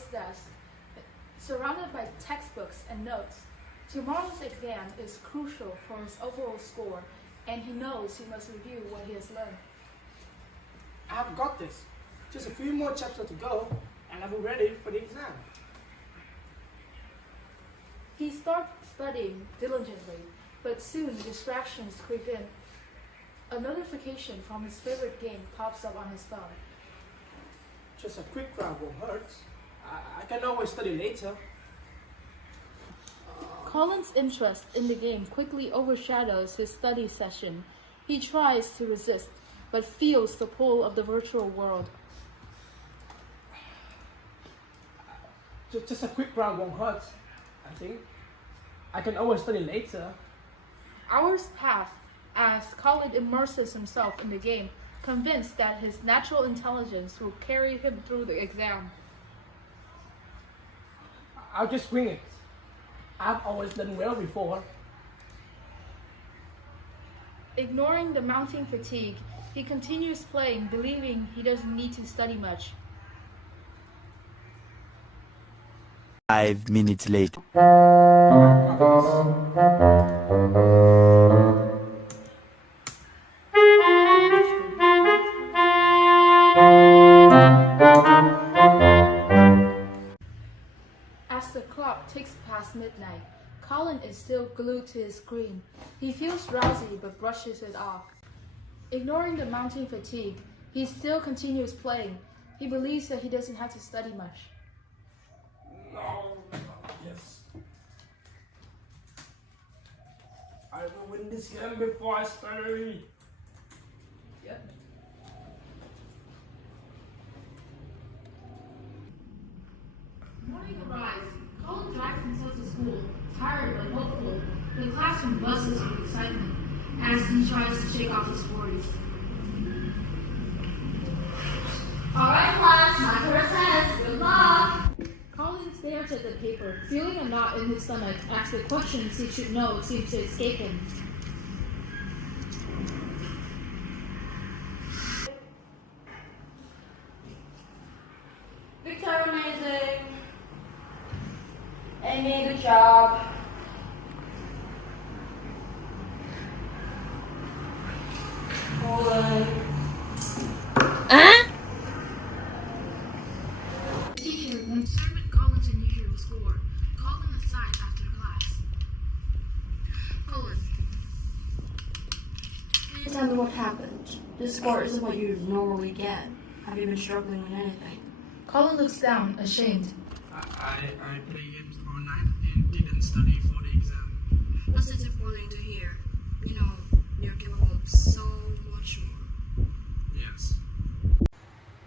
his desk, surrounded by textbooks and notes. Tomorrow's exam is crucial for his overall score, and he knows he must review what he has learned. I've got this. Just a few more chapters to go, and I'll be ready for the exam. He starts studying diligently, but soon distractions creep in. A notification from his favorite game pops up on his phone. Just a quick grab won't hurt. I can always study later. Colin's interest in the game quickly overshadows his study session. He tries to resist, but feels the pull of the virtual world. Just a quick grab won't hurt, I think. I can always study later. Hours pass as Colin immerses himself in the game, convinced that his natural intelligence will carry him through the exam. I'll just wing it. I've always done well before. Ignoring the mounting fatigue, he continues playing, believing he doesn't need to study much. 5 minutes later. As the clock ticks past midnight, Colin is still glued to his screen. He feels drowsy but brushes it off. Ignoring the mounting fatigue, he still continues playing. He believes that he doesn't have to study much. No. Yes. I will win this game before I study. Yep. Morning arrives. Colin drives himself to school, tired but hopeful. The classroom buzzes with excitement as he tries to shake off his worries. Alright class, my first test. Good luck! Colin stares at the paper, feeling a knot in his stomach as the questions he should know seem to escape him. Victor, amazing. Amy, good job. Colin. The teacher then determined Colin's unusual score, called him aside after class. Colin, Tell me what happened. This score isn't what you normally get. Have you been struggling with anything? Colin looks down, ashamed. I play games all night and didn't study for the exam. What's disappointing to hear? You know, you're capable of so much more. Yes.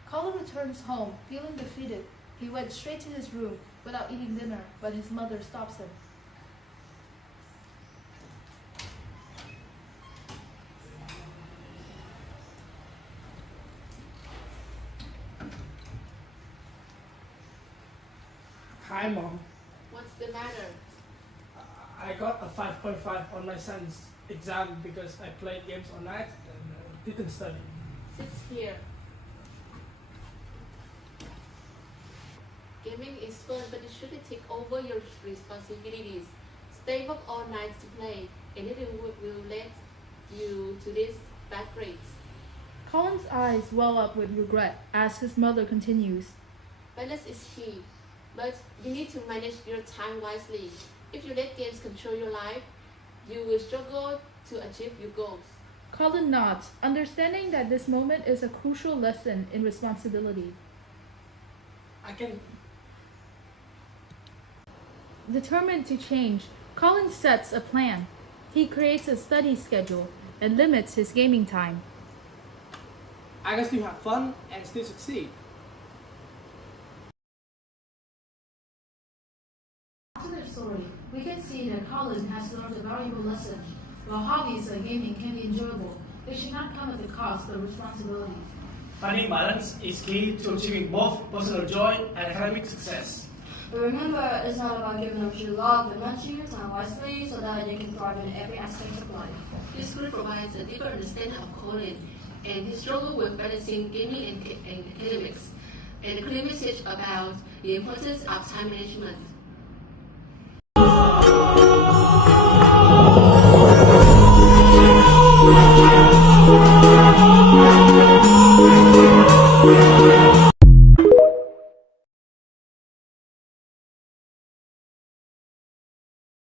Colin returns home, feeling defeated. He went straight to his room without eating dinner, but his mother stops him. Hi, Mom. What's the matter? I got a 5.5 on my son's exam because I played games all night and didn't study. Sit here. Gaming is fun, but it shouldn't take over your responsibilities. Stay up all night to play, and it will lead you to these bad grades. Colin's eyes well up with regret as his mother continues. Balance is key, but you need to manage your time wisely. If you let games control your life, you will struggle to achieve your goals. Colin nods, understanding that this moment is a crucial lesson in responsibility. I can. Determined to change, Colin sets a plan. He creates a study schedule and limits his gaming time. I can still have fun and still succeed. After their story, we can see that Colin has learned a valuable lesson. While hobbies like gaming can be enjoyable, they should not come at the cost of responsibility. Finding balance is key to achieving both personal joy and academic success. But remember, it's not about giving up your love and managing your time wisely so that you can thrive in every aspect of life. This school provides a deeper understanding of Colin and his struggle with balancing gaming and academics. and a clear message about the importance of time management.